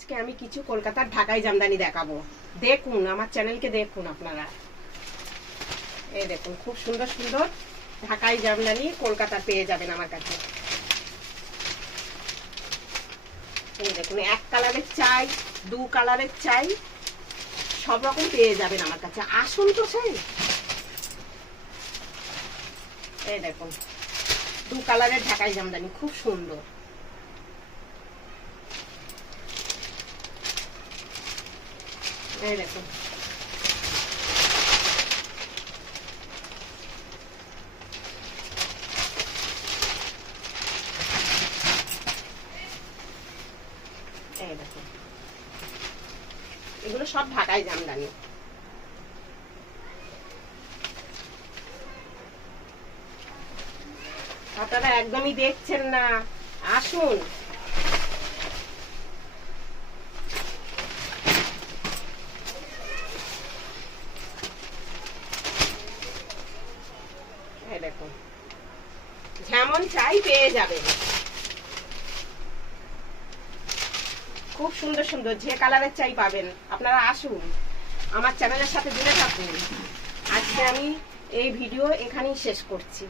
আজকে আমি কিছু কলকাতার ঢাকাই জামদানি দেখাবো। দেখুন আমার চ্যানেলকে দেখুন আপনারা। এই দেখুন খুব সুন্দর সুন্দর ঢাকাই জামদানি কলকাতা পেয়ে যাবেন আমার কাছে। এই দেখুন এক কালারের চাই, দু কালারের চাই, সব রকম পেয়ে যাবেন আমার কাছে। আসুন তো সেই। এই দেখুন দু কালারের ঢাকাই জামদানি খুব সুন্দর। এই দেখুন এই দেখুন এগুলো সব ঢাকাই জামদানি। আপনারা একদমই দেখছেন না, আসুন। এই দেখুন যেমন চাই পেয়ে যাবেন। খুব সুন্দর সুন্দর যে কালারের চাই পাবেন। আপনারা আসুন, আমার চ্যানেলের সাথে জুড়ে থাকুন। আজকে আমি এই ভিডিও এখানেই শেষ করছি।